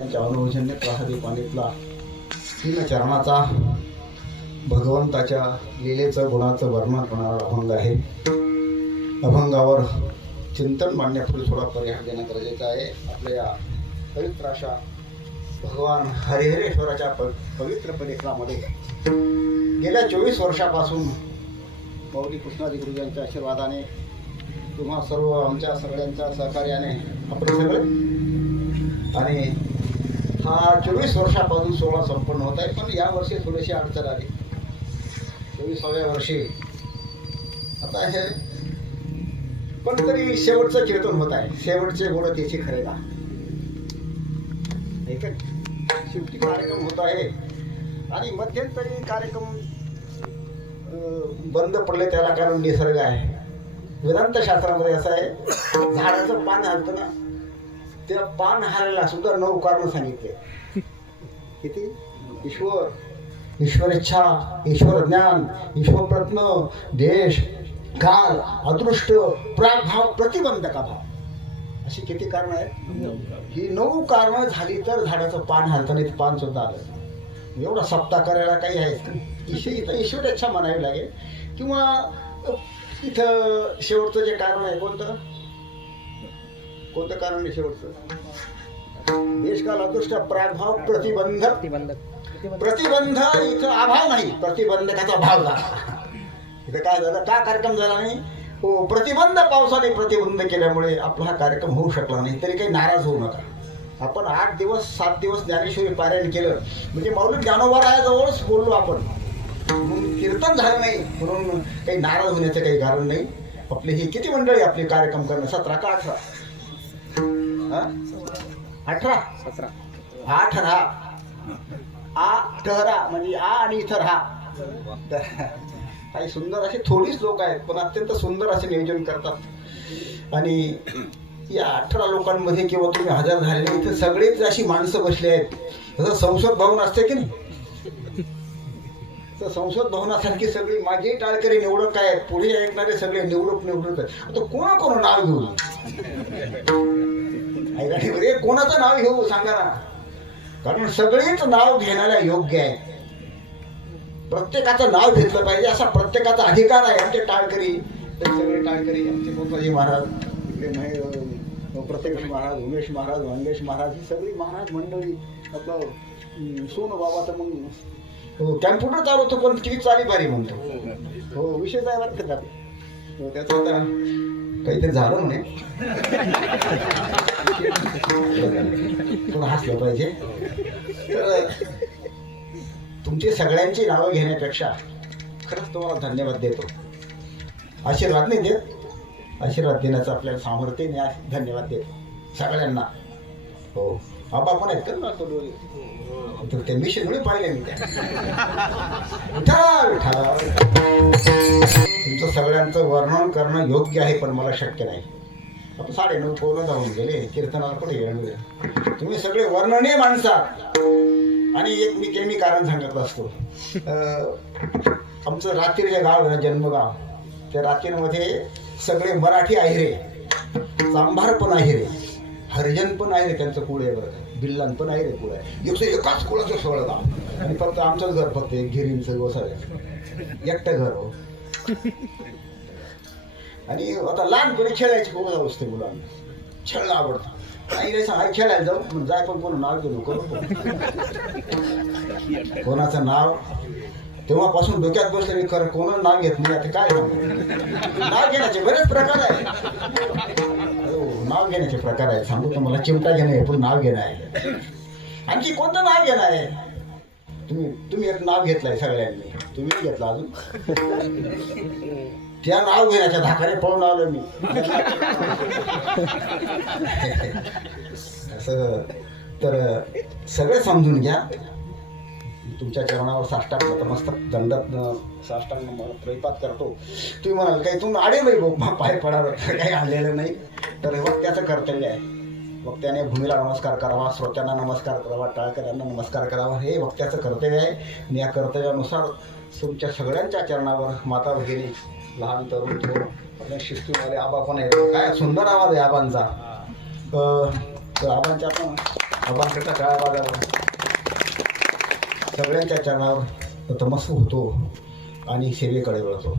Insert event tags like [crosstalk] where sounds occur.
त्यांच्या अनुभवजन्य प्रसादी पाणीतला तीन चरणाचा भगवंताच्या लिलेचं गुणाचं वर्णन करणारा अभंग आहे. अभंगावर चिंतन मांडण्यापूर्वी थोडा परिहार देणं गरजेचं आहे. आपल्या या पवित्र अशा भगवान हरिहरेश्वराच्या प पवित्र परिसरामध्ये गेल्या चोवीस वर्षापासून मौली कृष्णाजी गुरुजांच्या आशीर्वादाने तुम्हा सर्व आमच्या सगळ्यांच्या सहकार्याने आपण सगळे आणि हा चोवीस वर्षापासून सोहळा संपन्न होत आहे पण या वर्षी थोडीशी अडचण आली. चोवीसाव्या वर्षी. आता हे पण तरी शेवटचं कीर्तन होत आहे. शेवटचे गोड त्याची खरे का? शेवटी कार्यक्रम होत आहे. आणि मध्यंतरी कार्यक्रम बंद पडले त्याला कारण निसर्ग आहे. वेदांत शास्त्रामध्ये असं आहे. झाडाचं पान हलतं ना त्या पान हारायला सुद्धा नऊ कारण सांगितले. किती? ईश्वर. ईश्वर इच्छा ईश्वर ज्ञान ईश्वर प्रत्न देश काल अदृष्ट प्रागभाव प्रतिबंधका भाव अशी किती कारण आहेत? ही नऊ कारणं झाली तर झाडाचं पान हालताना नाही पान सुद्धा आलं. एवढा सप्ताह करायला काही आहेत का? ईश्वर इथं ईश्वर इच्छा म्हणावी लागेल. किंवा इथं शेवटचं जे कारण आहे कोणतं? कोणतं कारण आहे शेवटचं? देशकाल अदृष्ट प्रागभाव प्रतिबंध प्रतिबंध इथं अभाव नाही. प्रतिबंधकाचा भाव झाला. इथं काय झालं? का कार्यक्रम झाला नाही? हो प्रतिबंध पावसाने प्रतिबंध केल्यामुळे आपला हा कार्यक्रम होऊ शकला नाही. तरी काही नाराज होऊ नका. आपण आठ दिवस सात दिवस ज्ञानेश्वरी पारायण केलं. म्हणजे मौलिक ज्ञानोबरायाजवळच बोललो आपण. म्हणून कीर्तन झालं नाही. म्हणून काही नाराज होण्याचं काही कारण नाही. आपली ही किती मंडळी आपले कार्यक्रम करणं सतरा का अठरा? अठरा. सतरा. अठरा. आ म्हणजे आ आणि इथं राहा. काही सुंदर असे थोडीच लोक आहेत पण अत्यंत सुंदर असे नियोजन करतात. आणि या अठरा लोकांमध्ये किंवा तुम्ही हजर झालेले इथे सगळेच अशी माणसं बसली आहेत. जसं संसद भवन असते की नाही? तर संसद भवनासारखी सगळी माझी टाळकरी निवडक आहेत पुढे ऐकणारे सगळे निवडक निवडक आहेत आता कोणा कोण नाव घेऊ? हैराणीवर नाही कोणाचं नाव घेऊ? सांगा ना. कारण सगळीच नाव घेण्याला योग्य आहे. प्रत्येकाचं नाव घेतलं पाहिजे असा प्रत्येकाचा अधिकार आहे आमचे टाळकरी. ते सगळे टाळकरी आमचे गोपाजी महाराज इकडे महे महाराज उमेश महाराज मंगेश महाराज ही सगळी महाराज मंडळी आपलं सोन बाबा तर मग हो, कॅम्प्युटर चालवतो पण किती चाली बारी म्हणतो. हो विषय काय वाटतं का हो, त्याचं आता काहीतरी झालं म्हणे. थोडं हसलं पाहिजे. तर तुमची सगळ्यांची नावं घेण्यापेक्षा खरंच तुम्हाला धन्यवाद देतो. आशीर्वाद नाही देत. आशीर्वाद देण्याचं आपल्याला सामर्थ्य नाही धन्यवाद देतो. सगळ्यांना. हो. आबा पण आहेत का तर ते मिशनमुळे पाहिले मी त्या. [laughs] विठ्ठल, विठ्ठल. त्यांचं वर्णन करणं योग्य आहे पण मला शक्य नाही. आपण साडे नऊ पोरं जाऊन गेले. कीर्तनाला कुठे वेळ तुम्ही सगळे वर्णनीय माणसं आणि एक मी ते मी कारण सांगत असतो. आमचं रात्री जे गाव आहे जन्मगाव. त्या रात्रीमध्ये सगळे मराठी आहे रे. पण आहे रे. हरिजन पण आहे रे त्यांचं कुळ आहे बरं बिल्लान पण आहे रे कुळ आहे. एकशे एकाच कुळाचं सगळं गाव आणि फक्त आमचंच घर फक्त एक गिरींचं गोसाळ एकटं घर हो. आणि आता लहानपणी खेळायची खूप असते मुलांना. खेळणं आवडतं. काही नाही सांग खेळायला जाऊ. जाय पण कोण नाव घेऊ नको. [laughs] कोणाचं नाव? तेव्हापासून डोक्यात बसले मी खरं कोणाचं नाव घेत नाही आता काय? नाव घेण्याचे बरेच प्रकार आहे हो नाव घेण्याचे प्रकार आहे सांगू का मला चिमटा घेणं आहे पण नाव घेणं आहे. आणखी कोणतं नाव घेणं आहे? तुम्ही तुम्ही एक नाव घेतलंय सगळ्यांनी. तुम्ही घेतला अजून? त्या नाव घेण्याच्या धाकाने पळून आलो मी. असं. तर सगळे समजून घ्या. तुमच्या चरणावर साष्टांग नतमस्तक दंडत साष्टांग प्रयपात करतो. तुम्ही म्हणाल काही तुम्ही आडे नाही भाऊ पाय पडावं. काही आलेलं नाही. तर त्याचं कर्तव्य आहे. वक्त्याने भूमीला नमस्कार करावा श्रोत्यांना नमस्कार करावा टाळकऱ्यांना नमस्कार करावा हे वक्त्याचं कर्तव्य आहे. आणि या कर्तव्यानुसार तुमच्या सगळ्यांच्या चरणावर माता भगिनी लहान तरुण थोर आपल्या आबा पण आहे. काय सुंदर आवाज आहे आबांचा. तर आबांच्या पण आबांकडचा काळा बाजारावर सगळ्यांच्या चरणावर नतमस्तक होतो आणि सेवेकडे वळतो.